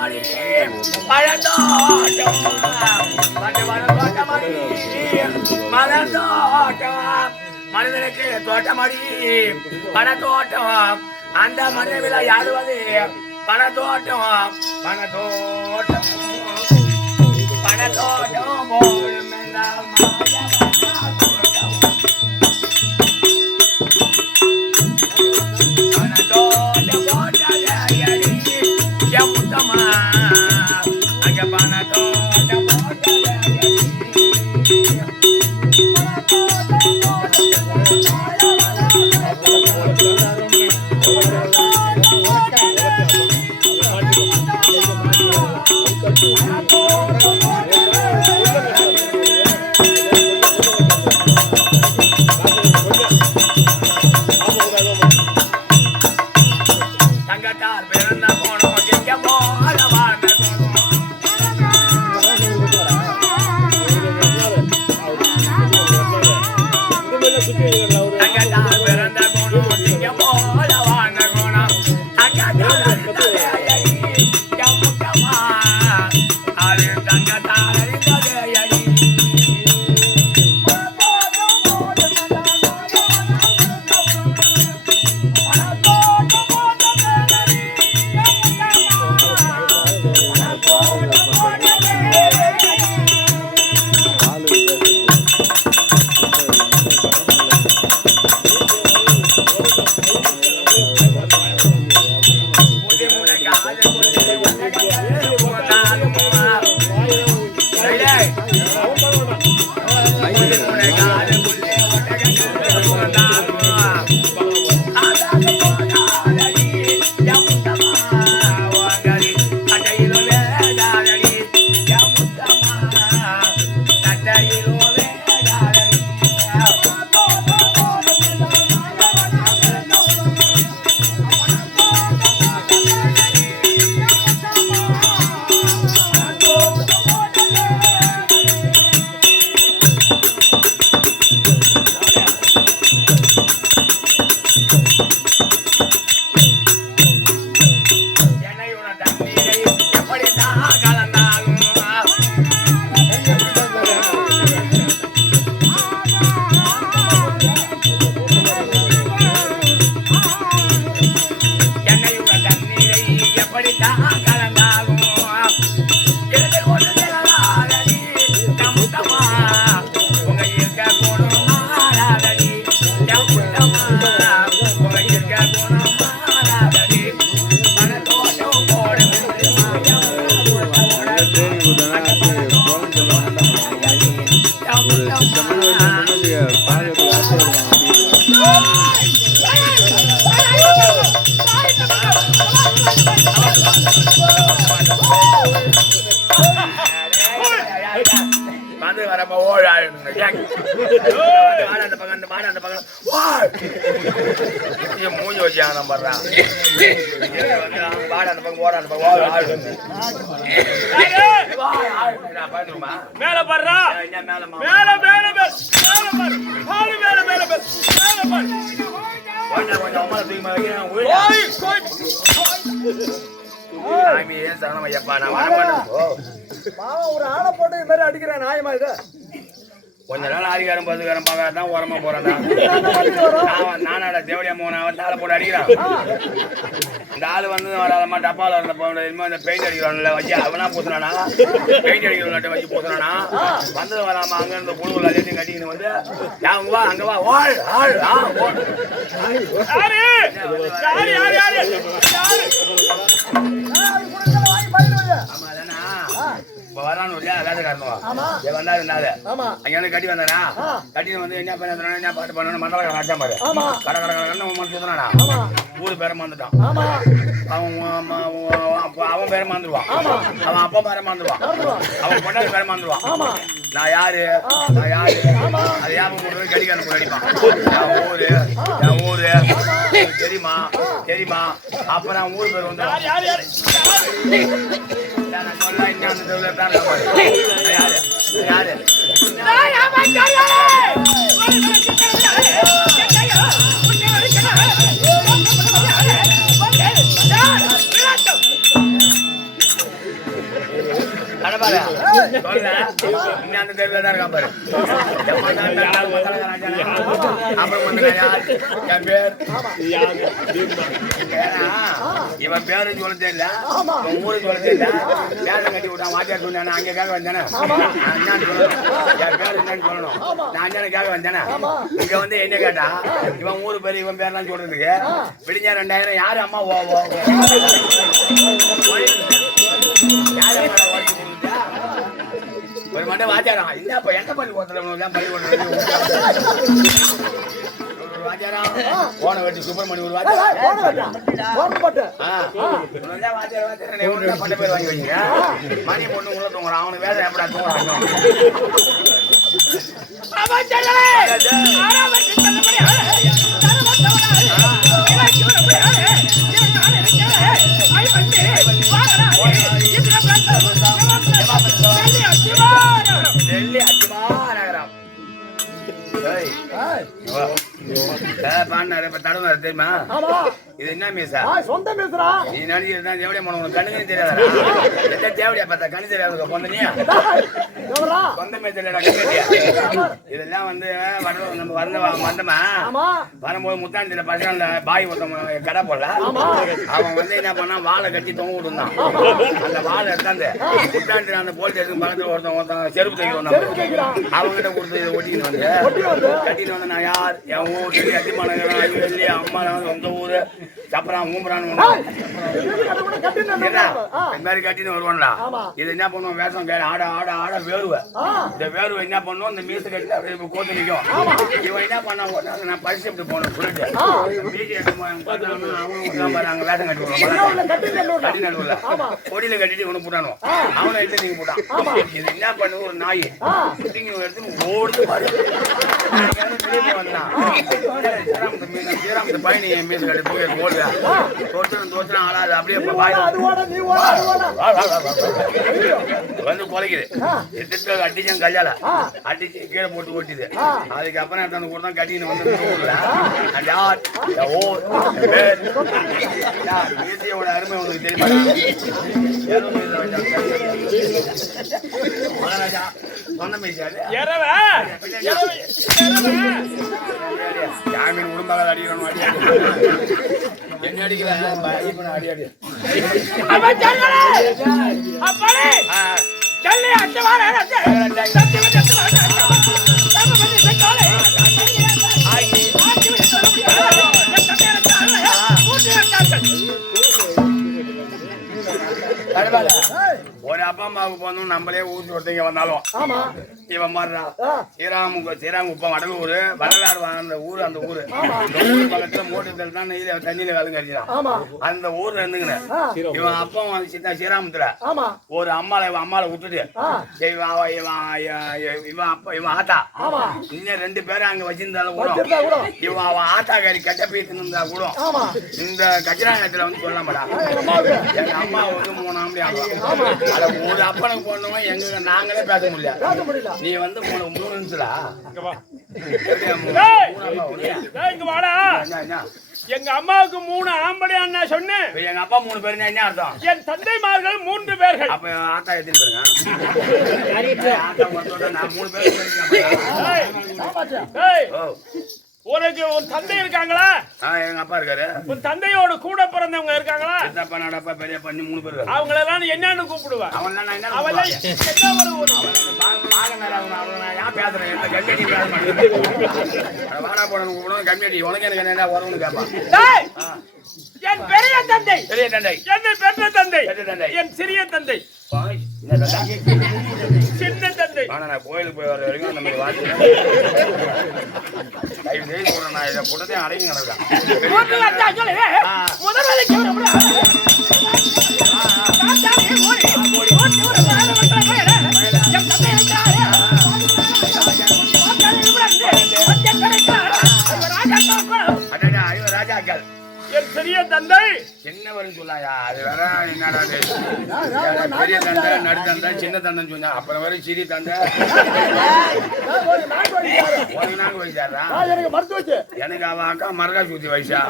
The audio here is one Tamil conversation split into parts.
தோட்டமணி பழத்தோட்டம் தோட்டமணி மலத்தோட்டம் மனிதனுக்கு தோட்டமணி பணத்தோட்டம் அந்த மனிதவிழா யாருவது பணத்தோட்டம் பணத்தோட்டம் பணத்தோட்டம் போடும் என்றால் பணத்தோட்டம் போட்டடி முத்தமா அங்க பணத்தோட்டம் மூஞ்சி வச்சு பண்றான் மேல படுறா ஒரு ஆளை போட்டு இது மாதிரி அடிக்கிறேன் நியாயமா இது கொஞ்ச நாள் ஆதிகாரம் பதுகாரம் பார்க்காதான் உரமா போறான்டா நானாடா தேவடியா மோன அவன் ஆளை போட்டு அடிக்கிறான் இந்த ஆளு வந்து வராதமா டப்பால இருந்த போன இந்த பெயிண்ட் அடிக்கிறான்ல வச்சு அவனா பூசினானா பெயிண்ட் அடிக்கிறவங்க வச்சு பூசினானா வந்தது வராம அங்க இருந்த புழுவில் எல்லாத்தையும் கட்டிக்கின்னு வந்து யாங்க வா அங்க வா ஓள் ஆள் வரான்னு வந்தாரு அங்க வந்து கட்டி வந்தானா கட்டி வந்து என்ன பண்ண என்ன பாட்டு பண்ணணும் மண்டல அடிச்சா பாரு கட கட கடனா ஊரு பேர மறந்துட்டான் அவன் பேர மறந்துடுவான் அவன் அப்பா பேர மறந்துடுவான் அவன் பொண்டாட்டி பேர மறந்துடுவான் நான் யாரு அது யாபம் போட்டு கடிக்கான போய் அடிப்பான் என் ஊரு தெரியுமா அப்ப நான் ஊர் பேர் வந்து சொல்ல இன்னும் யாரு கடப்பாரு சொல்ல இன்னும் அந்த தெருல தான் இருக்கான் பாரு அப்புறம் வந்து என் பேர் இவன் பேரு சொல்ல தெரியல இவன் ஊரு சொல்ல தெரியல வேலை கட்டி விட்டான் வாத்தியார் சொன்னானே அங்கே கேட்க வந்தேனே என்னன்னு சொல்லணும் என் பேர் என்னன்னு சொல்லணும் நான் அஞ்சானு கேட்க வந்தேனே இங்க வந்து என்ன கேட்டா இவன் ஊரு பேரு இவன் பேர்லாம் சொல்றதுக்கு விடிஞ்சா 2000 யாரு அம்மா ஒரு மண்டை வாத்தியாரம் இல்ல அப்ப எந்த பள்ளி ஓட்டுறவங்க பள்ளி ஓட்டுறது வாத்தியாரம் போன வெட்டி சுப்பிரமணி ஒரு வாத்தியாரம் பட்ட பேர் வாங்கி வைங்க மணி பொண்ணு உள்ள தூங்குறான் அவனுக்கு வேலை எப்படா தூங்குறான் டெல்லி அத்திமாநகரம் பாடினாரு இப்ப தடுமாறு தெரியுமா இது என்ன மீசா சொந்த மீசரா நீ நினைச்சிருந்தா தேவடியா போன உனக்கு கண்ணுக்கு தெரியாதா எந்த தேவடியா பார்த்தா கண்ணு தெரியாத பொண்ணுனியா சொந்த மீசா இதெல்லாம் வந்து நம்ம வந்தமா வரும்போது முத்தாண்டில பசங்க பாய் ஒருத்தவங்க கடை போடல அவன் வந்து என்ன பண்ணா வாழை கட்டி தொங்க விட்டுருந்தான் அந்த வாழை எடுத்தாந்து முத்தாண்டில அந்த போலீஸ் ஸ்டேஷன் பக்கத்துல ஒருத்தன் செருப்பு தைக்கிறோம் அவங்க கிட்ட கொடுத்து ஒட்டிக்கிட்டு வந்து கட்டிட்டு வந்து நான் யார் என் ஊர் சொல்லி அத்திமாநகரம் அள்ளி அம்மா சொந்த ஊரு சப்பரான் ஊம்பரான்னு இந்த மாதிரி கட்டின்னு வருவான்டா இது என்ன பண்ணுவோம் வேஷம் ஆட ஆட ஆட வேர்வை இந்த வேர்வை என்ன பண்ணுவோம் இந்த மீசு கட்டி அப்படியே கோத்து நிற்கும் இவன் என்ன பண்ணா நான் பரிசு எப்படி போனேன் சொல்லிட்டு அவங்க வேஷம் கட்டி விடுவோம் கட்டி நடுவில் கொடியில கட்டிட்டு இவனு போட்டானோ அவனை எடுத்து நீங்க போட்டான் இது என்ன பண்ணுவோம் ஒரு நாய் நீங்க எடுத்து ஓடுது பாரு வந்தான் பயணி மீசு கட்டி போய் போடுவேன் தோற்றம் ஆளாது அப்படியே வந்து குலைக்குது அடிச்சான் கையால அடிச்சு கீழே போட்டு ஓட்டிது அதுக்கப்புறம் எடுத்து கூட தான் கட்டின்னு வந்து ஊர்ல மீசையோட அருமை உங்களுக்கு தெரியுமா மகாராஜா சொன்ன மீசை ஜாமீன் உடம்பாக அடிக்கிறோம் என்ன அடிக்கல அடி அடி ஒரு அப்பா அம்மாவுக்கு போனோம் நம்மளே ஊசி ஒருத்தங்க வந்தாலும் இவன் மாதிரிடா ஸ்ரீராமுப்பம் வடலூர் வரலாறு அந்த ஊரு அந்த ஊரு பக்கத்துல மோட்டர் தான் தண்ணியில வேலை கழிச்சான் அந்த ஊர்ல இருந்துங்க இவன் அப்பா வந்து ஸ்ரீராமத்துல ஒரு அம்மாவை விட்டுட்டு இவன் ஆத்தா இன்னும் 2 பேரும் அங்க வச்சிருந்தாலும் கூட இவன் அவன் ஆத்தாக்காரி கட்ட பேசிட்டு இருந்தா கூட இந்த கஜராயத்துல வந்து சொல்லமாடா எங்க அம்மா வந்து 3 ஆம்பளை ஆகும் ஒரு அப்பனுக்கு போனவங்க எங்க நாங்களே பேச முடியல நீ வந்து 3 நிமிஷம்டா எங்க அம்மாவுக்கு 3 ஆம்பளையா சொன்னேன் எங்க அப்பா 3 பேர் என்ன அர்த்தம் என் தந்தைமார்கள் 3 பேர்கள் அப்ப ஆத்தா எத்தனை பேருங்க ஆத்தா மட்டும் நான் 3 பேர் உனக்கு ஒரு தந்தை இருக்காங்களா எங்க அப்பா இருக்காரு உன் தந்தையோட கூட பிறந்தவங்க இருக்காங்களா சித்தப்பா நடப்பா பெரியப்பா 3 பேர் அவங்கள எல்லாம் என்னன்னு கூப்பிடுவேன் அவன் என்ன பேசுறேன் வாடா போன கூப்பிடுவோம் கம்யூனிட்டி உனக்கு எனக்கு என்ன வரும்னு கேட்பான் என் பெரிய தந்தை என்னை பெற்ற தந்தை என் சிறிய தந்தை சின்ன தந்தை நான் கோயிலுக்கு போய் வர வரைக்கும் அந்த மாதிரி வாட்சி நான் இதை கூட்டத்தையும் அடங்கி நடக்கேன் என் சிறிய தந்தை என்ன வரும் சொல்லாயா அது வேற என்னடா பெரிய தந்தை நடு தந்தை சின்ன தந்தைன்னு சொன்னா அப்புறம் வரை சிறி தந்தை உனக்கு நாங்க வயசாடுறா எனக்கு அவன் அக்கா மரகா சூத்தி வயசா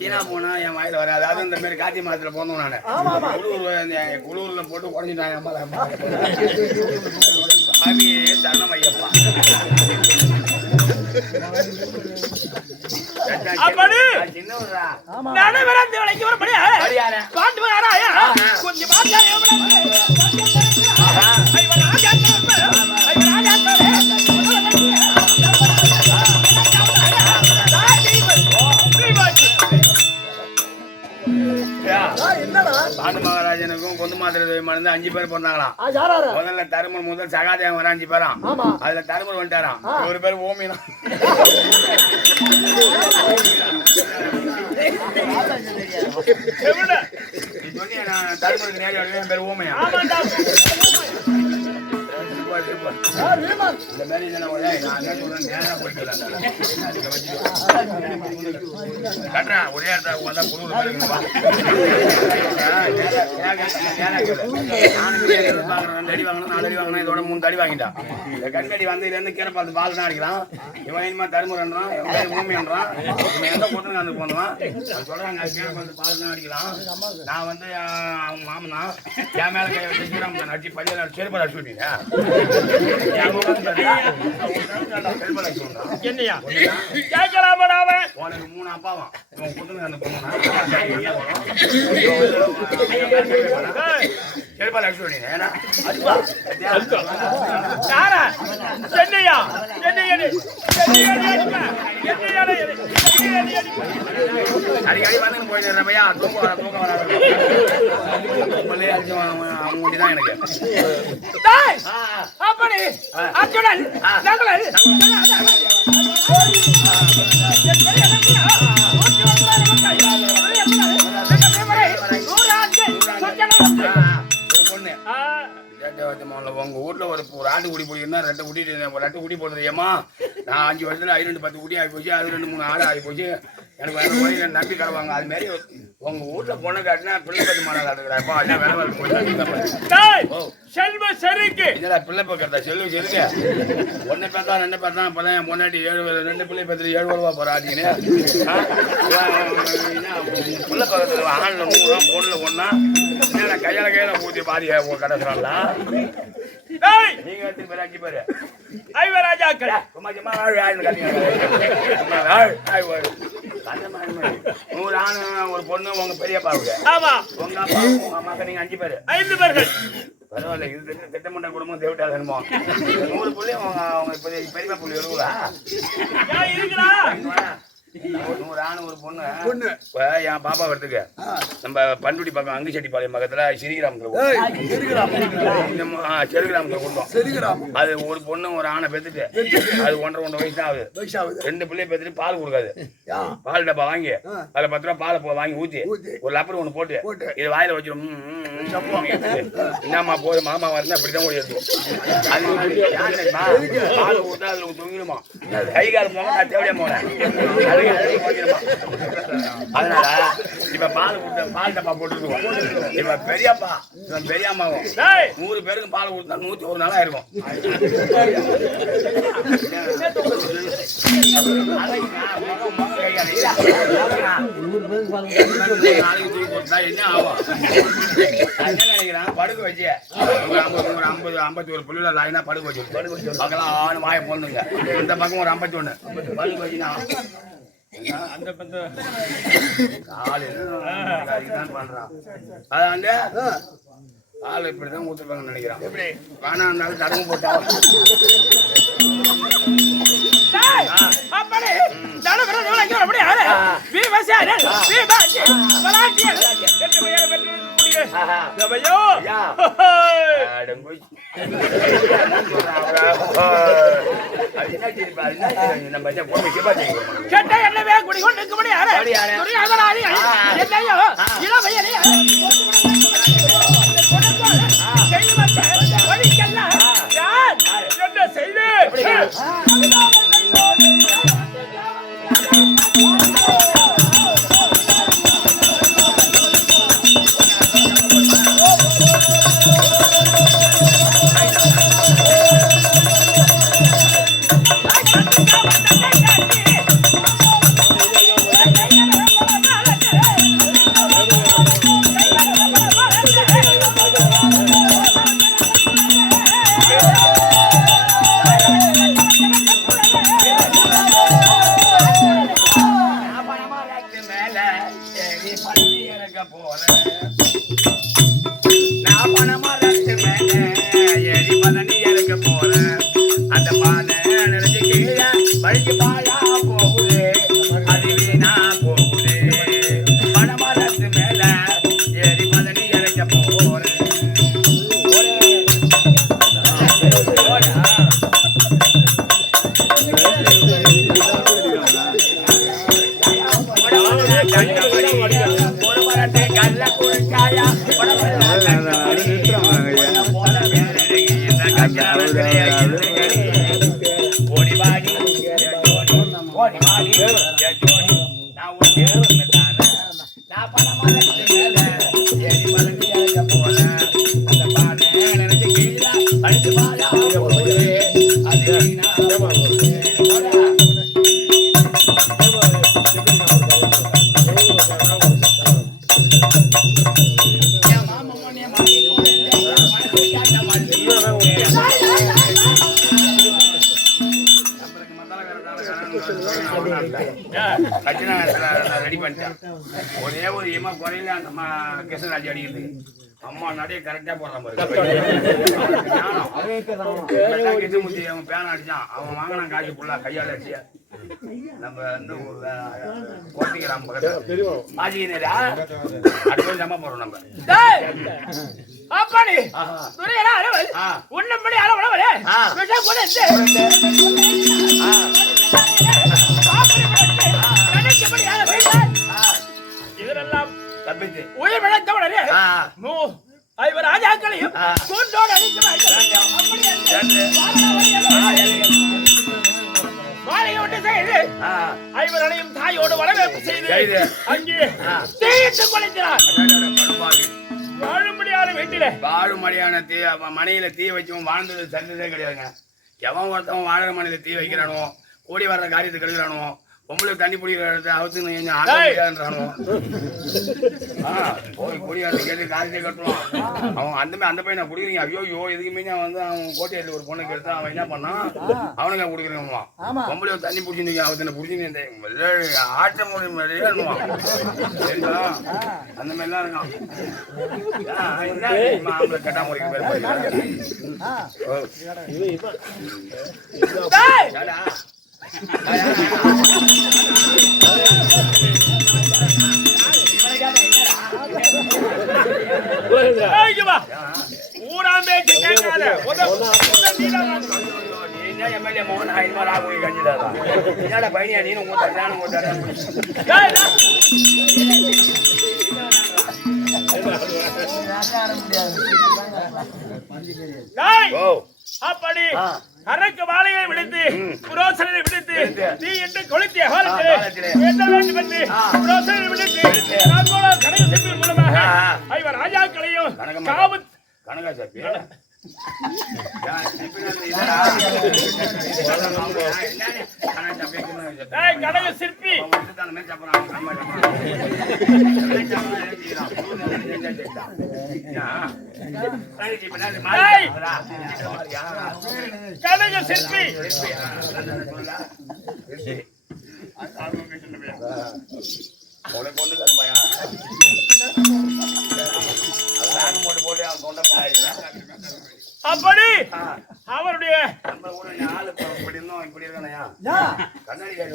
சீனா போனா என் வாயில வர அதாவது இந்த மாதிரி காத்தி மாதத்துல போனோம் நானு குளூர்ல போட்டு குறைஞ்சிட்டாங்க சாமியே தரணம் ஐயப்பா சின்னவரா கொஞ்சம் பாண்டு மகாராஜனுக்கும் கொண்டு மாத்திரை மருந்து 5 பேர் பிறந்தாங்களாம். முதல்ல தருமன் முதல் சகாதேவன் வர 5 பேராம். அதுல தருமன் வந்துட்டாராம். ஒரு பேர் ஓமினா தருமனுக்கு நேரம் பேர் ஓமையா இந்த மாதிரி கட்டுறேன் ஒரே இடத்துல அடி வாங்கணும் 4 அடி வாங்கணும் இதோட 3 அடி வாங்கிட்டான். இந்த கண்கடி வந்து இதுல இருந்து கீரை பார்த்து பால் தான் அடிக்கலாம். இவன் இனிமா தருமுறான் இவன் பூமின்றான் இவன் எந்த கூட்டம் வந்து போனான் சொல்றாங்க கீரை பார்த்து பால் தான் அடிக்கலாம். நான் வந்து அவங்க மாமனா என் மேல கை வச்சு ஸ்ரீராம் அடிச்சு பள்ளியில செருப்பை அடிச்சு விட்டீங்க. என்னையா கேட்கலாமடா உனக்கு 3 அப்பாவான் உன் குடும்பம் அந்த பொண்ணு செருப்பால் அடிச்சு விட்டீங்க. ஏன்னா யாரா என்னையா அடிக்கடி வந்து போயிட்டு பையா தூக்கம் வராது அவங்க ஒண்டிதான் எனக்கு அப்படி அர்ஜுனன் நகுலன் உங்க ஊர்ல ஒரு ஆண்டு குடி போயிருந்தா 2 குடி போடுறது ஏமா நான் 5 வருஷத்துல 10 குடி ஆகி போச்சு. அது 2-3 ஆடு ஆகி போச்சு. எனக்கு வேற நம்பி கரவாங்க. அது மாதிரி உங்க ஊர்ல பொண்ணு காட்டினா பிள்ளை பத்து மாடல் ஆடுகிறாப்பா எல்லாம் வேலை செல்வ செருக்கு இதெல்லாம் பிள்ளை பக்கிறதா செல்வ செருக்கு 1 பேர் தான் 2 பேர் தான் இப்பதான் என் பொண்டாட்டி 2 பிள்ளை பத்திரி 7 ரூபா போறாடின்னு பிள்ளை பக்கத்துல ஆண்ல 100 பொண்ணுல ஒன்னா கையில ஊத்தி பாதிய கடைசில நீங்க எடுத்து பேர் 5 பேரு ஐவராஜாக்கள் ஒரு ஆணு ஒரு பொண்ணு உங்க பெரியப்பாவுக்கு ஆமா உங்க அப்பா உங்க அம்மாக்கு நீங்க 5 பேரு 5 பேர்கள் பரவாயில்ல. இது திட்டமன்ற குடும்பம் தேவட்டா தருமோ 100 புள்ளி அவங்க பெரியப்பா புள்ளி வருவா இருக்குதா 100 ஆணு ஒரு பொண்ணு என் பாப்பா வரதுக்கு நம்ம பண்ருட்டி பக்கம் அங்கு செட்டிப்பாளையம் பக்கத்துல சிறிகிராமத்துல கொடுத்தோம். அது ஒரு பொண்ணு ஒரு ஆணை பெத்துட்டு அது 1.5 வயசு தான் ஆகுது. 2 பிள்ளைய பெத்துட்டு பால் கொடுக்காது. பால் டப்பா வாங்கி அதுல 10 ரூபா பாலை வாங்கி ஊத்தி ஒரு லப்பர் ஒண்ணு போட்டு இது வாயில வச்சிடும். என்னம்மா போது மாமா வரணும் அப்படிதான் ஓடி இருக்கும். அது பால் கொடுத்தா அதுல தொங்கிடுமா கை கால் போக நான் தேவையா போனேன். அதனால இப்ப பால் டப்பா போட்டுருக்கோம். இப்ப பெரியப்பா பெரியம்மாவும் 100 பேருக்கு பால் கொடுத்தா 101 நாளா இருக்கும். நாளைக்கு தூக்கி கொடுத்தா என்ன ஆகும் நினைக்கிறேன். படுக்க வச்சு ஒரு 51 புள்ளில லைனா படுக்க வச்சு பக்கலாம் 6 வாயை போடணுங்க. இந்த பக்கம் ஒரு 51 படுக்க வச்சுனா அந்த காலையில்தான் பண்றான். அது வந்து ஆள் இப்படிதான் ஊத்துப்பாங்கன்னு நினைக்கிறான். எப்படி வேணா இருந்தாலும் தடங்கு போட்டா என்ன செய்து வாயா போல மேலழகி என்ற கஞ்சாவத்திலே ஓடி வாடி ஓடி வாடி ஜோடி நான் ஒண்ணு நான் பணமான ஏறி பழங்கி அழக போல அந்த பானை நினைச்சு கீழா அடிச்சு வாயா அது ரெடி பண்ணிட்டேன் ஒரே ஒரு ஏமா குறையில அந்த கிருஷ்ணராஜ் அடிக்கிறது அம்மா நடைய கரெக்டா போடுறான் கிருஷ்ணமூர்த்தி அவன் பேன அடிச்சான் அவன் வாங்கினான் காசு ஃபுல்லா கையால அடிச்சியா நம்ம வந்து ஊர்ல கோட்டிக்கிறான் பக்கத்துல ஆஜினரா அடுத்து ஜமா போறோம் நம்ம அப்பாடி துரையரா அளவல் உன்னம்படி அளவளவலே விஷம் கூட இதெல்லாம் தப்பிச்சு உயிர் விளைத்தவனே ஐவர் ராஜாக்களையும் கூண்டோடு ஐவரையும் தாயோடு வரவேற்பு செய்து அங்கே தீயிட்டு கொலைக்கிறார். வாழும்படியான வீட்டில வாழும்படியான தீ மனையில தீ வச்சவன் வாழ்ந்தது சரிந்ததே கிடையாதுங்க. எவன் ஒருத்தவன் வாழற மனையில தீ வைக்கிறானோ ஓடி வர்ற காரியத்தை கெடுக்கிறானோ பொம்பளுக்கு தண்ணி பிடிக்கிறானோ கேட்டு காரியத்தை கட்டுவான். அவன் அந்த பையனை குடிக்கிறீங்க ஐயோ இதுக்கு மீன் வந்து அவன் கோட்டையில ஒரு பொண்ணு கெடுத்து அவன் என்ன பண்ணான் அவனுக்கு குடிக்கிறவன் பொம்பளை தண்ணி பிடிச்சிருந்தீங்க அவனை பிடிச்சி ஆட்ட முடியும் அந்த மாதிரிலாம் இருக்கான். அவங்களை கட்டா முடிக்க ஊராம்பேச்சு கேட்காத எம்எல்ஏ மோகன் ஐநூறு ஆகும் கஞ்சிதான் என்னடா பையனியா நீனும் அப்படி அரக்கு வாழையை விடுத்து புரோசனை விடுத்து நீ என்று கொளுத்திய மூலமாக ஐவர் ராஜாக்களையும் கனகா சாப்பி கனக சிற்பி கனக சிற்பி உனக்கு ஒன்று தருமாயா போட்டு போட்டு அவன் கொண்ட அப்படி அவருடைய ஆளு இப்படி இருந்தோம் இப்படி இருக்கானயா கண்ணாடி காடி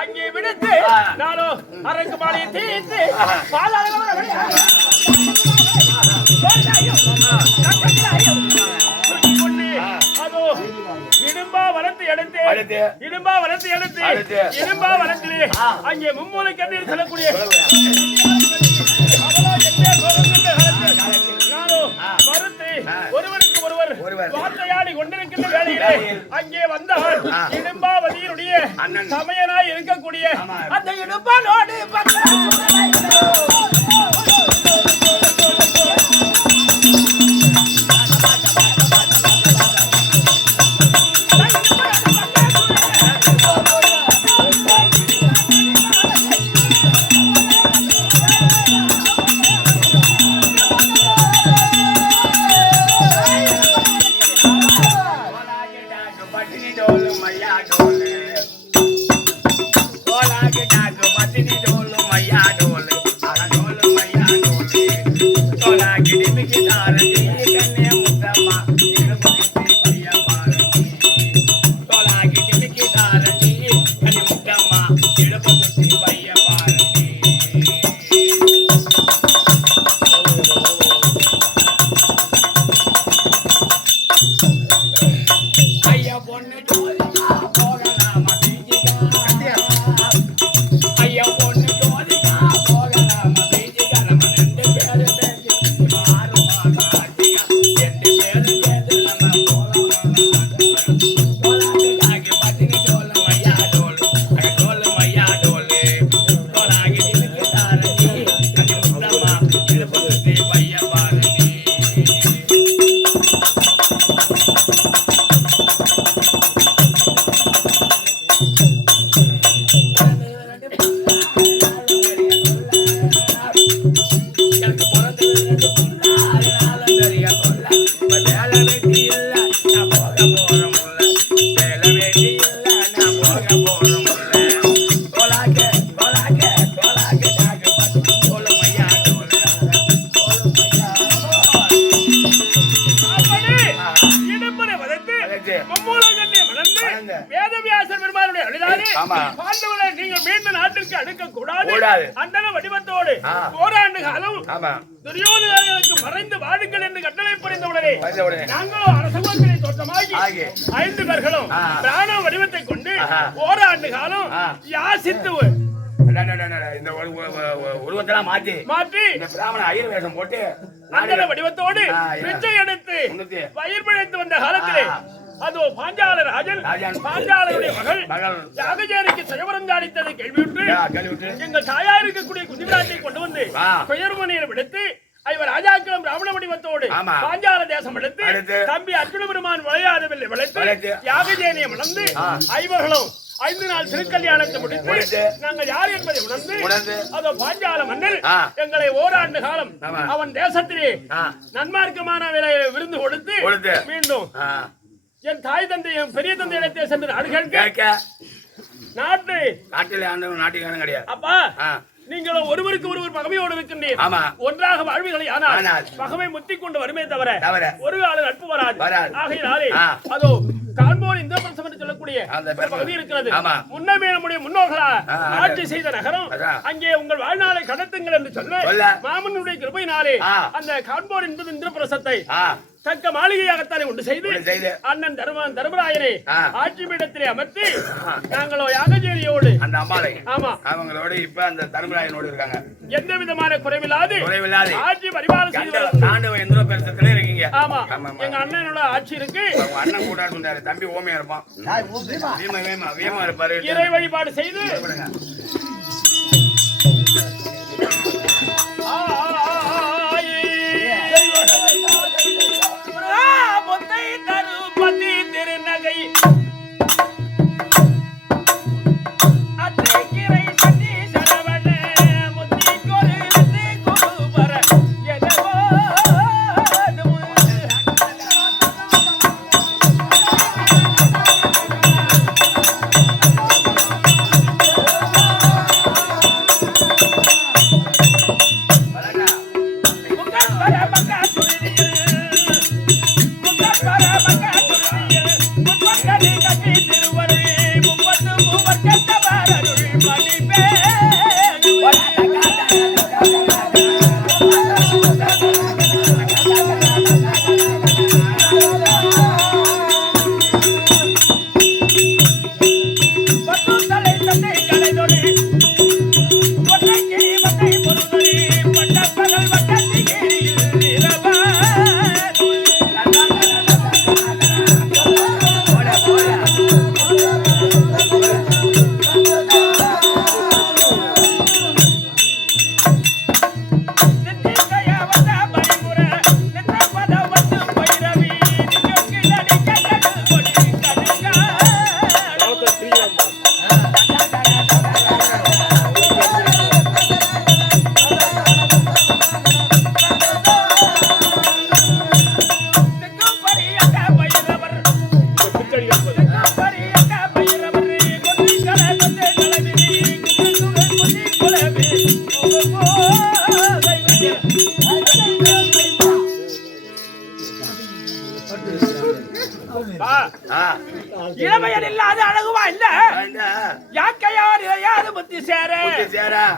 அங்கே விடுத்து நானும் அரங்கு மாலையை தீர்த்து பாதாள இடும்பா வளர்த்து அங்கே மும்மூலை கண்ணீர் சொல்லக்கூடிய மறுத்து ஒருவருக்கு ஒருவர் வார்த்தையாடி கொண்டிருக்கின்ற வேளையிலே அங்கே வந்தால் இடும்பாவதியினுடைய சமயனாய் இருக்கக்கூடிய அந்த இடும்பானோடு பொண்ணு ஜோதிகா போகலாமா பீச்சிக்கா ஐயா பொண்ணு ஜோதிகா போகலாமா பீச்சிக்கா நம்ம 2 பேரும் பேசி மாறு மாட்டாச்சியா 2 பேரும் பேசி நம்ம போகலாமா பத்தினி டோல் மையா டோல் மையா டோல் டோலாகி தினுக்கு தாரதி கண்ணி முத்தம்மா இடுப்புக்கு பைய பாரதி எனக்கு பிறந்தது 2 புள்ள அதனால தெரிய கொள்ள வேலை வெட்டி இல்ல நான் போக போறோம் வேலை வெட்டி இல்ல நான் போக போறோம் டோலாக டாக பத்து டோல் மையா டோல் மையா இடுப்பனை வதைத்து வதைத்து, மும்மூலங்கண்ணை மணந்து மணந்து, வேதவியாசர் பெருமானுடைய அருளாலே ஆமா. பாண்டவர்களை நீங்கள் மீண்டும் நாட்டிற்கு அடுக்க கூடாது கூடாது. அந்தன வடிவத்தோடு ஆ. ஓராண்டு காலம் ஆமா துரியோதனர்களுக்கு மறைந்து வாடுங்கள் என்று கட்டளை புரிந்தவுடனே வந்த உடனே நாங்களும் அரசகுலத்தினை தோற்றமாகி ஆகி 5 பேர்களும் ஆ. பிராண வடிவத்தை கொண்டு ஆஹா. ஓராண்டு காலம் ஆ. யாசித்து இந்த உருவத்தெல்லாம் மாத்தி மாற்றி இந்த பிராமண ஐயர் வேஷம் போட்டு அந்தன வடிவத்தோடு ஆ, பிச்சை எடுத்து உன்னத்தி. பயிர் பிழைத்து வந்த காலத்திலே ஆ. அதோ பாஞ்சால ராஜன் ராஜன். பாஞ்சாலனுடைய மகள் மகள். யாகஜேரிக்கு சுயவரம் ஜாடித்ததை கேள்வியுற்று கழிவிட்டு எங்கள் தாயார் இருக்கக்கூடிய குதிராட்டை கொண்டு வந்து ஆ. பெயர்மனையில் விடுத்து இவர் ராஜாக்களும் ராவண வடிவத்தோடு ஆமா. பாஞ்சால தேசம் எடுத்து அடுத்து. தம்பி அர்ஜுன பெருமான் விளையாடவில்லை வளைத்து. விளைத்து யாகஜேனியை மணந்து ஆ. ஐவர்களும் 5 நாள் திருக்கல்யாணத்தை முடித்து முடித்து. நாங்கள் யார் என்பதை உணர்ந்து உணர்ந்து. அதோ பாஞ்சால மன்னர் ஆ. எங்களை ஓராண்டு காலம் ஆமா. அவன் தேசத்திலே ஆ. நன்மார்க்கமான விருந்து கொடுத்து கொடுத்து. மீண்டும் ஆ. என் தாய் தந்தை என் பெரிய தந்தை இடத்தை சென்று நாடு கேட்க கேட்க நாட்டு நாட்டில் ஆண்டவன் நாட்டுக்காரன் கிடையாது அப்பா ஆ. நீங்களும் ஒருவருக்கு ஒருவர் பகமையோடு இருக்கின்றீர் ஆமா. ஒன்றாக வாழ்வீர்கள் ஆனால் ஆனால் பகமை முத்தி கொண்டு வருமே தவிர தவிர ஒரு கால நட்பு வராது வராது. ஆகையினாலே ஆ. அதோ காண்போர் இந்திரபிரசம் என்று சொல்லக்கூடிய அந்த ஒரு பகுதி இருக்கிறது ஆமா. முன்னமே நம்முடைய முன்னோர்களா ஆ, ஆட்சி செய்த நகரம் அதான். அங்கே உங்கள் வாழ்நாளை கடத்துங்கள் என்று சொல்ல சொல்ல. மாமனுடைய கிருபையினாலே ஆ. அந்த காண்போர் என்பது இந்திரபிரசத்தை ஆ. தக்க மாளிகையாகத்தானே உண்டு செய்து உண்டு செய்து. அண்ணன் தர்மராயனை ஆ. ஆட்சி பீடத்திலே அமர்த்தி நாங்களோ யாகஜேரியோடு அந்த அம்மாளை ஆமா அவங்களோட இப்ப அந்த தர்மராயனோடு இருக்காங்க எந்த விதமான குறைவில்லாது குறைவில்லாது. ஆட்சி பரிமாறம் செய்து வருகிறோம். தாண்டவ எந்திர பெருசத்துல இருக்கீங்க ஆமா ஆமா. எங்க அண்ணனோட ஆட்சி இருக்கு உங்க அண்ணன் கூட சொன்னாரு தம்பி ஓமையா இருப்பான் வீமா இருப்பாரு இறை வழிபாடு செய்து முத்தை தருபதி திருநகை அத்திக்கிரை சதி சரவண முத்தி கொரு வித்து குருபர எதவோ முகப்பர பக்க சுருதியில் முகப்பர பக்க சுருதியில் முகப்பர இளமையர் இல்லாத அழகுமா இல்ல யாக்கையார் இளையாது புத்தி சேர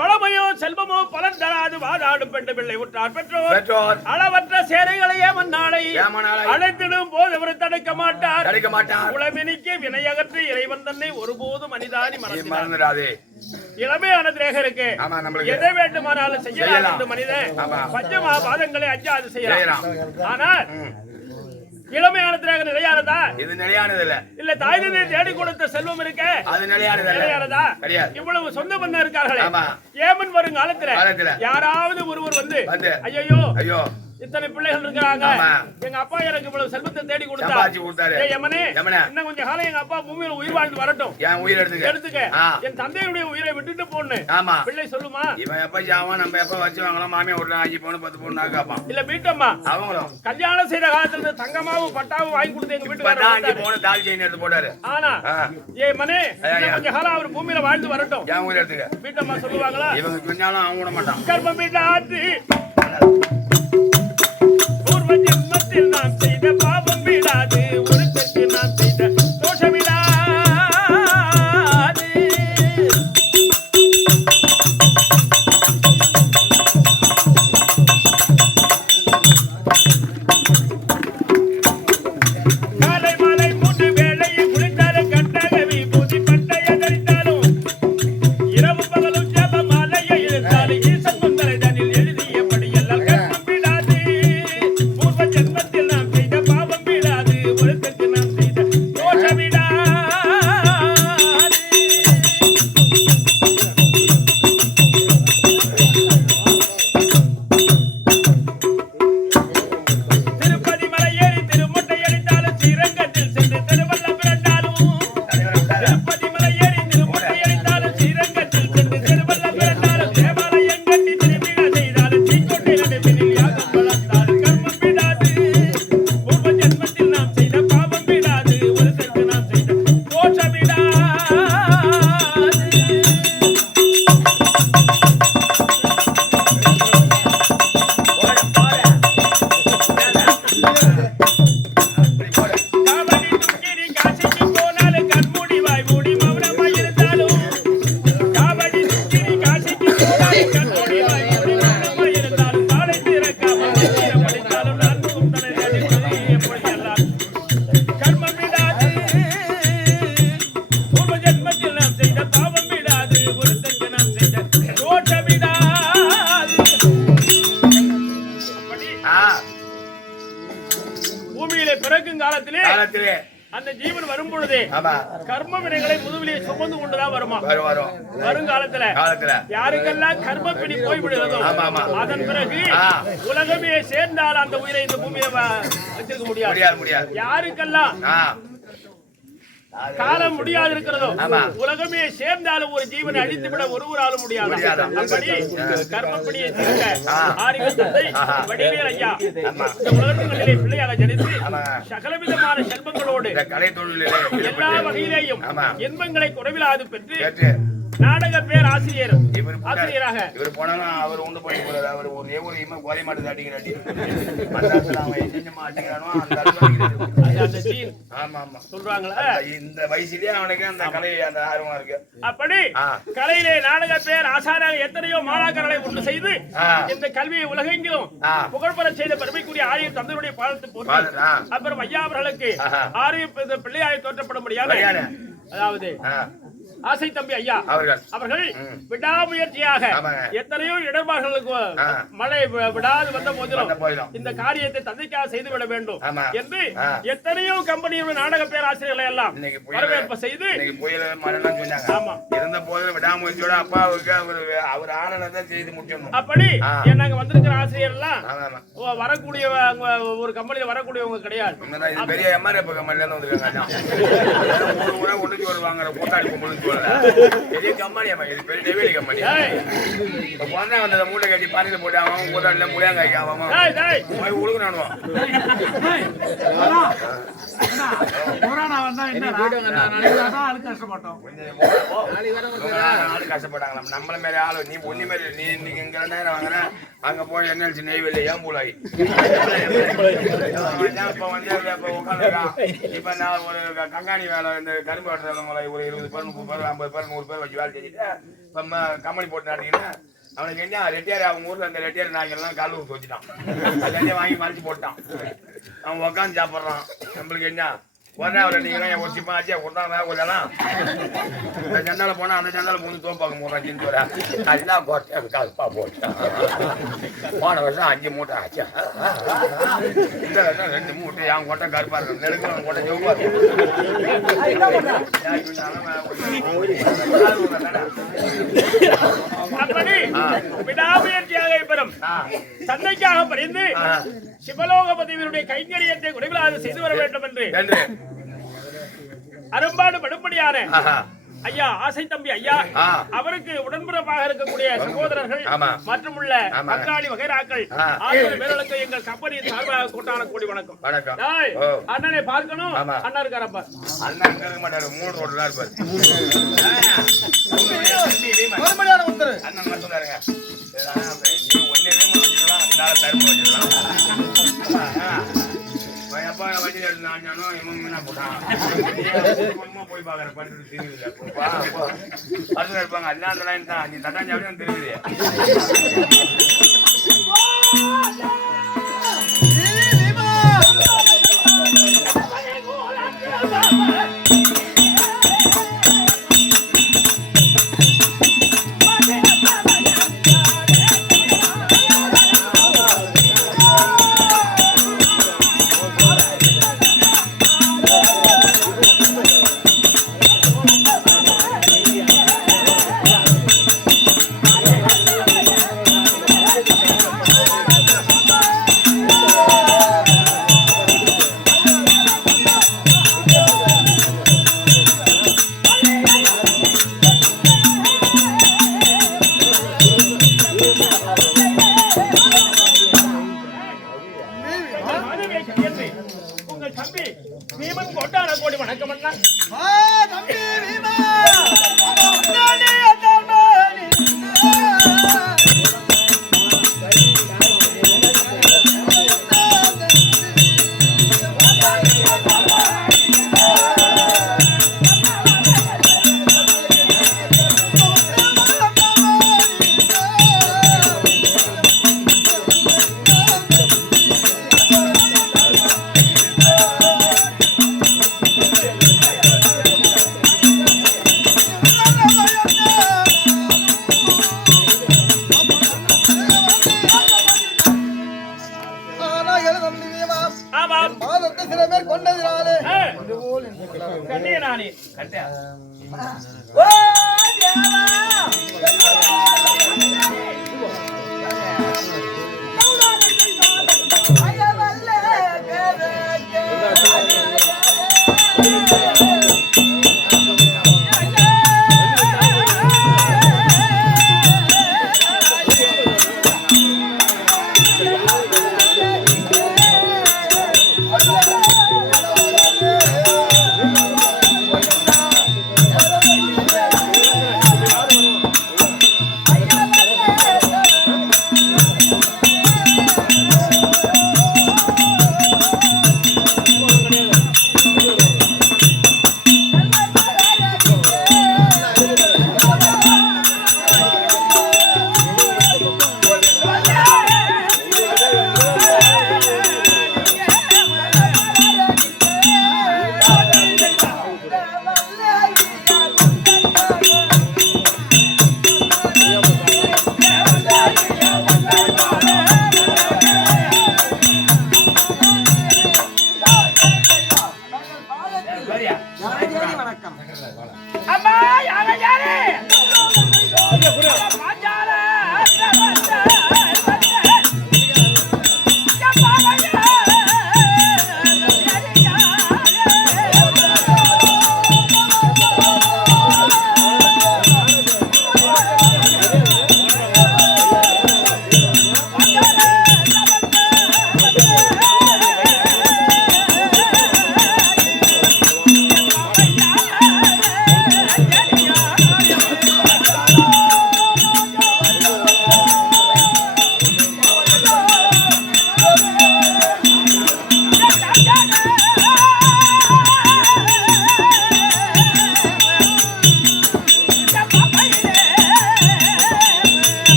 பழமையோ செல்வமோ பலன் தராது வாதாடும் பெண்டு பிள்ளை உற்றார் பெற்றோர் அளவற்ற சேரைகளையே மன்னாளை அழைத்திடும் போது அவர் தடுக்க மாட்டார் உளவினிக்கு வினையகற்று இறைவன் தன்னை ஒருபோதும் மனிதானி மறந்துடாதே. இளமையான திரேகருக்கு எதை வேண்டுமானாலும் செய்யலாம் என்று மனிதன் பஞ்சமா பாதங்களை அஞ்சாது செய்யலாம். ஆனால் இளமையான திரேக நிலையானதா? இது நிலையானது இல்ல. தாய் தந்தை தேடி கொடுத்த செல்வம் இருக்க அது நிலையானதா? இவ்வளவு சொந்த பந்தம் இருக்கார்களே, ஏமன் வரும் காலத்துல யாராவது ஒருவர் வந்து ஐயோ இத்தனை பிள்ளைகள் இருக்கிறாங்க, எங்க அப்பா எனக்கு இவ்வளவு செல்வத்தை தேடி கொடுத்தாரு, இன்னும் கொஞ்சம் காலம் எங்க அப்பா பூமியில உயிர் வாழ்ந்து வரட்டும், என் உயிர் எடுத்துக்க, என் தந்தையுடைய உயிரை விட்டுட்டு போன்னு பிள்ளை சொல்லுமா? இவன் எப்ப ஜாவான் நம்ம எப்ப வச்சு வாங்கலாம், மாமியா ஒரு 5 பவுன் 10 பவுன் காப்பான். இல்ல வீட்டம்மா அவங்களும் கல்யாணம் செய்த காலத்துல தங்கமாவும் பட்டாவும் வாங்கி கொடுத்து எங்க வீட்டுக்கு 5 பவுன் தாலி செயின் எடுத்து போட்டாரு. ஆனா ஏ மனே கொஞ்சம் காலம் அவர் பூமியில வாழ்ந்து வரட்டும், என் உயிர் எடுத்துக்க வீட்டம்மா சொல்லுவாங்களா? இவங்க கொஞ்சாலும் அவன் விட மாட்டான். கர்ப்பம் வீட்டாத்து ஜென்மத்தில் நாம் செய்த பாவம் விடாது, உலகத்திற்கு நாம் செய்த தோஷம் விடாது. காலை மாலை 3 வேளை குளித்தாலும் கட்டகவி பூதி பட்டைய தரித்தாலும் இரவு பகலும் ஜப மாலையை இழுத்தாலும் ஈசன் முந்தரை தனில் எழுதியபடி எல்லாம் கர்மம் விடாது. ஜென்மத்தில் நாம் செய்த பாவம் விடாது, உலகத்திற்கு நாம் செய்த தோஷம் விடாது. திருப்பதி மலை ஏறி திருமொட்டை அடித்தாலும் ஸ்ரீரங்கத்தில் சென்று திருவள்ளம் பிறந்தாலும், திருப்பதி மலை ஏறி திருமொட்டை அடித்தாலும் ஸ்ரீரங்கத்தில் சென்று திருவள்ளம் பிறந்தாலும், தேவாலயம் கட்டி திருவிழா செய்தாலும் தீக்கொட்டை நடுவினில் யாகம் வளர்த்தாலும் கர்மம் விடாது. பூர்வ ஜென்மத்தில் நாம் செய்த பாவம் விடாது, உலகத்திற்கு நாம் செய்த தோஷம் விடாது. காவடி துக்கிரி காசிக்கு போனாலும் கண்மூடி வாய் மூடி மௌனமாய் இருந்தாலும், காவடி துக்கிரி காசிக்கு போனாலும் கண்மூடி வாய் மூடி மௌனமாய் இருந்தாலும், தாளை திறக்காமல் மந்திரம் படித்தாலும் நான்கும் தலை அடிப்பது எப்பொழுதெல்லாம் கர்மம் விடாது. பூர்வ ஜென்மத்தில் நாம் செய்த பாவம் விடாது, உலகத்திற்கு நாம் செய்த தோஷம் விடாது. பூமியிலே பிறக்கும் காலத்திலே அந்த ஜீவன் வரும் பொழுதே கர்ம வினைகளை முதுவிலே சுமந்து கொண்டுதான் வருமா? வருங்காலத்துல யாருக்கெல்லாம் கர்ம பிடி போய்விடுகிறதோ அதன் பிறகு உலகமே சேர்ந்தால் அந்த உயிரை இந்த பூமியை வச்சிருக்க முடியாது. யாருக்கெல்லாம் காலம் முடியாது இருக்கிறதோ, உலகமே சேர்ந்தாலும் ஒரு ஜீவனை அழித்து விட ஒருவராலும் முடியாது. அப்படி கர்மப்படியை ஆரிகள் தந்தை வடிவேல் ஐயா இந்த உலகத்திலே பிள்ளையாக ஜனித்து சகலவிதமான செல்வங்களோடு எல்லா வகையிலேயும் இன்பங்களை குறைவிலாது பெற்று நாடக பேர் ஆசிரியராக இவர் போனாலும் அவர் உண்டு போய் போறாரு. அவர் ஒரே ஒரு கோலை மாட்டு அடிக்கிறாடி சொல்றாங்களா? இந்த வயசுலயே அவனுக்கு அந்த கலை அந்த ஆர்வம் இருக்கு. அப்படி கலையிலே நாடக பேர் ஆசாராக எத்தனையோ மாணாக்கர்களை ஒன்று செய்து இந்த கல்வியை உலகெங்கிலும் புகழ்பெற செய்த பெருமைக்குரிய ஆரியர் தந்தையுடைய பாதத்தை போட்டு அப்புறம் ஐயா அவர்களுக்கு ஆரிய பிள்ளையாய் தோற்றப்படும்படியாக, அதாவது ஆசை தம்பி ஐயா அவர்கள் விடாமுயற்சியாக எத்தனையோ இடர்பாடுகளுக்கு மழை விடாது வந்த போதிலும் இந்த காரியத்தை தந்தைக்காக செய்துவிட வேண்டும் என்று எத்தனையோ கம்பெனியோட நாடக பேராசிரியர்களை எல்லாம் வரவேற்பு செய்து இருந்த போது விடாமுயற்சியோட அப்பாவுக்கு அவர் ஆனதை செய்து முடிச்சோம். அப்படி நாங்க வந்திருக்கிற ஆசிரியர் எல்லாம் வரக்கூடிய ஒரு கம்பெனியில வரக்கூடியவங்க கிடையாது. பெரிய எம்ஆர்எஃப் கம்பெனில இருந்து வந்துருக்காங்க. ஒரு ஊரா ஒண்ணுக்கு வருவாங்க கூட்டாளி பொம்பளுக்கு பெரிய கம்பெனியா இது பெரிய டெலிவரி கம்பெனி போனா வந்த மூட்டை கட்டி பானையில போட்டு அவன் கூட்டாளில முளையாங்க அவன் போய் உழுகுனானுவான் கஷ்டப்பட்டாங்களா நம்மள மேல ஆளு நீ ஒண்ணு மேல நீ இன்னைக்கு இங்க 2000 வாங்கின அங்க போய் என்ன நெய்வேலி ஏன் மூலாயி இப்ப வந்து இப்ப நான் ஒரு கங்காணி வேலை இந்த கரும்பு வெட்டுறவங்களை ஒரு 20 பேர் 30 பேர் 50 பேர் 100 பேர் வச்சு வேலை செஞ்சுட்டு இப்ப கம்பெனி போட்டு நாட்டிங்கன்னா அவனுக்கு என்ன ரெட்டியார் அவங்க ஊர்ல அந்த ரெட்டியார் நாய்கள்லாம் கால் ஊற்றி வச்சுட்டான் வாங்கி மறைச்சு போட்டான் அவன் உக்காந்து சாப்பிட்றான் நம்மளுக்கு என்ன உடனே அவரை நீங்க ஒரு சிப்பா ஆச்சியா கொடுத்தா கொஞ்சம் இந்த சண்டால போனா அந்த சண்டால போய் தோப்பாக்க மூட்டை செஞ்சு வர அதுதான் போட்டேன் காசுப்பா போட்டேன் போன வருஷம் 5 மூட்டை ஆச்சா இந்த வருஷம் 2 மூட்டை என் கொட்டை கருப்பா இருக்கும் நெருங்க கொட்டை ஜோப்பா இருக்கும் சந்தைக்காக பறிந்து சிவலோகபதியினுடைய கைங்கரியத்தை குறைவில்லாது செய்து வர வேண்டும் என்று அரும்பாடு படும்படியான ஐயா ஆசை தம்பி ஐயா அவருக்கு உடன்புறமாக இருக்கக்கூடிய சகோதரர்கள் மற்றும் உள்ள பங்காளி வகைராக்கள் ஆகியோர் பேர்களுக்கு எங்கள் கம்பெனியின் சார்பாக கூட்டான கூடி வணக்கம். அண்ணனை பார்க்கணும். அண்ணா இருக்காரப்பா? அண்ணா இருக்க மாட்டாரு, 3 ரோட்ல இருப்பாரு. அண்ணன் மட்டும் தாருங்க. நீ ஒன்னே வச்சுக்கலாம், அந்த பெருமை வச்சுக்கலாம். அப்பா வண்டி எடுத்தானோ இவன் என்ன போட்டான் போய் பாக்குற பண்றது தெரியுது பசங்க இருப்பாங்க எல்லாம் அந்த லைன் தான். நீ தட்டாஞ்சாலும் தெரியுது.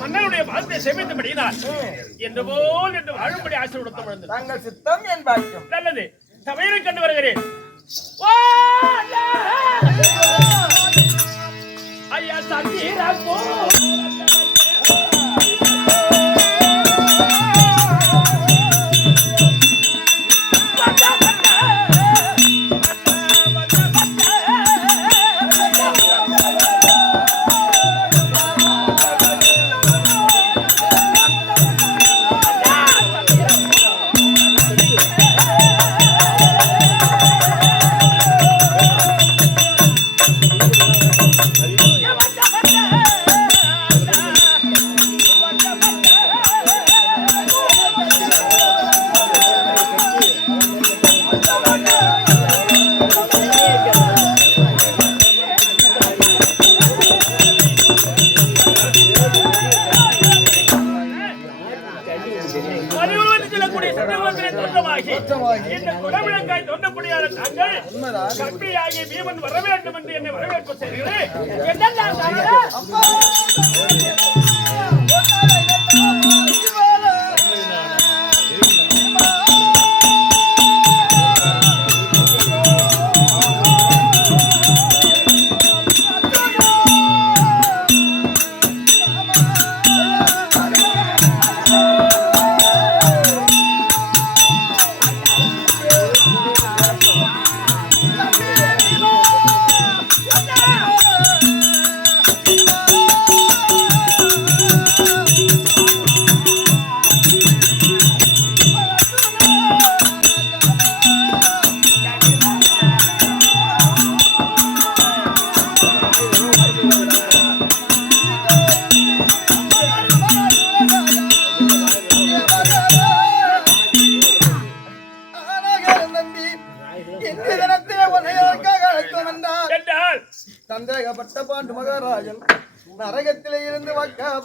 மன்னனுடைய வார்த்தை செவித்தபடியினால் என்று போல் என்று வாழும்படி ஆசை கொடுத்த பொழுது தங்கள் சித்தம் என் பாக்கியம். நல்லது சபையை கண்டு வருகிறேன். ஐயா சந்தீரா போ கற்பியாகிய பீமன் வர வேண்டும் என்று என்னை வரவேற்பு செய்கிறேன். சந்தேகப்பட்ட பாண்டு மகாராஜன் நரகத்திலே இருந்து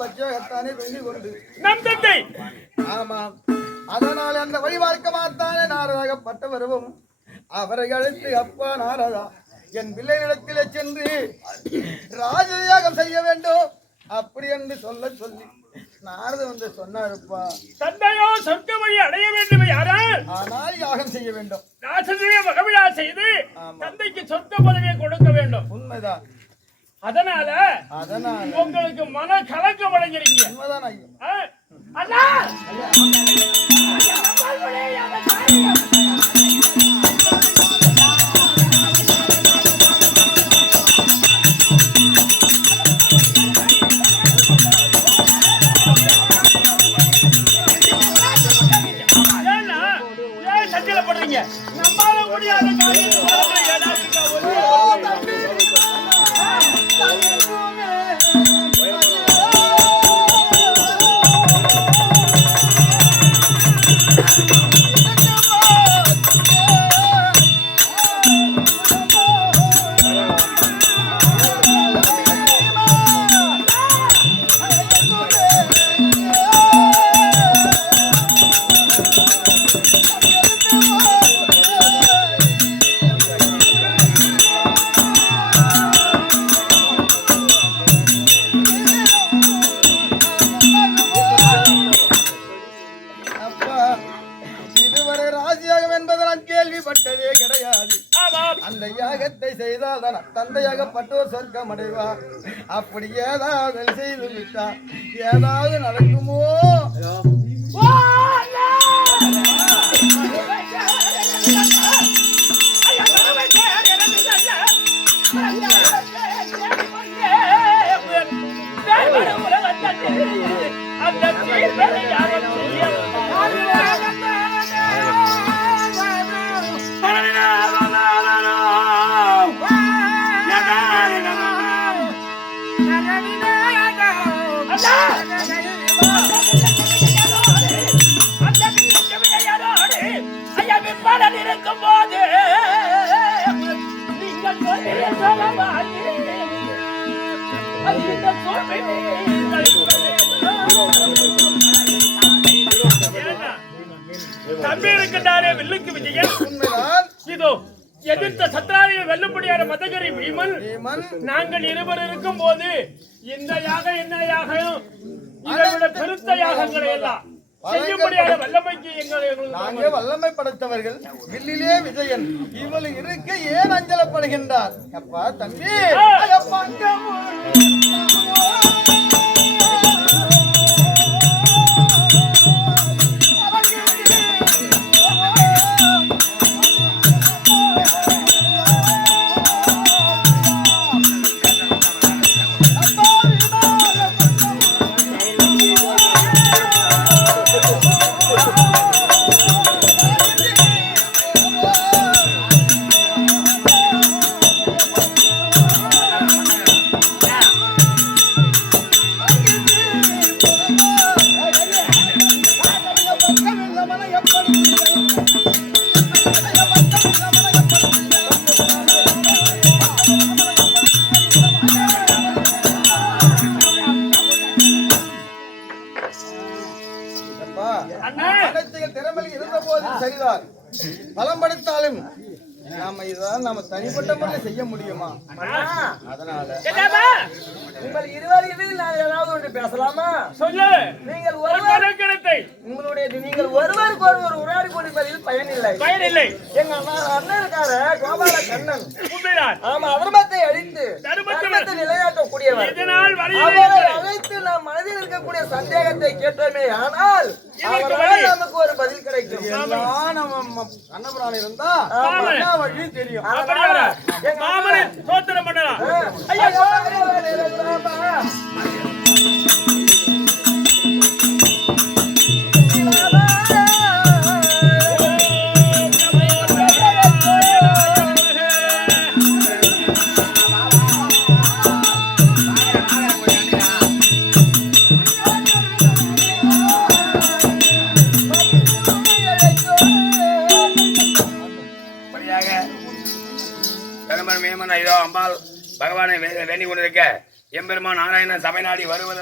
பட்சகத்தானே வெள்ளி கொண்டு நம் தந்தை ஆமாம் அதனால் அந்த வழி பார்க்கமாத்தானே நாரதாகப்பட்ட வருவோம் அவரை அழைத்து அப்பா நாரதா என் பிள்ளைகளிடத்திலே சென்று ராஜயாகம் செய்ய வேண்டும் அப்படி என்று சொல்லி நாரத வந்து சொன்னாருப்பா தந்தையோ சொர்க்க வழி அடைய வேண்டும் யாரால் ஆனால் யாகம் செய்ய வேண்டும் ராசதிய மகவிழா செய்து தந்தைக்கு சொர்க்க பதவியை கொடுக்க வேண்டும். உண்மைதான். அதனால உங்களுக்கு மன கலக்கம் வழங்கிருக்கீங்க. உண்மைதான் ஐயா. அண்ணா பண்றீங்க நம்மால முடியாத அந்த யாகத்தை செய்தால் தான் தந்தையாகப்பட்டோர் சொர்க்கம் அடைவார். அப்படி ஏதாவது செய்து விட்டா ஏதாவது நடக்குமோ? இருக்கும் போது நீங்கள் தம்பி இருக்கின்றாரே வில்லுக்கு விஜயன் இதோ எதிர்த்த சத்ராவியை வெல்லும்படியான மதகரி பீமன் நாங்கள் இருவர் இருக்கும் போது இந்த யாக என்ன யாகம் இவருடைய பெருத்த யாகங்களை எல்லாம் செய்யும்படியான வல்லமைக்கு நாங்க வல்லமை படைத்தவர்கள் வில்லிலே விஜயன் இவள் இருக்க ஏன் அஞ்சலப்படுகின்றார் அப்பா தம்பி ஐயப்பா, திறமையில் இருந்த போது சரிதான் பலம் படைத்தாலும் நாம தனிப்பட்ட முறையில் செய்ய முடியுமா? அதனால உங்கள் இருவரையும் நான் ஏதாவது ஒன்று பேசலாமா? சொல்லு. நீங்கள் நீங்கள் ஒருவருக்கு ஒருவர் உரையாடி கொண்டிருப்பதில் பயனில்லை. எங்க அண்ணன் இருக்காரு கோபால கண்ணன். ஆமா, அதர்மத்தை அழித்து தர்மத்தை நிலையாட்டக்கூடியவர். அவரை அழைத்து நாம் மனதில் இருக்கக்கூடிய சந்தேகத்தை கேட்டோமே ஆனால் அவரால் நமக்கு ஒரு பதில் கிடைக்கும். நம்ம அன்னபுராணம் இருந்தா வழி தெரியும். சோத்திரம் பண்ணலாம். அம்பாள் பகவானை வேண்டிக் கொண்டிருக்க எம்பெருமான் நாராயணன் சபை நாடி வருவது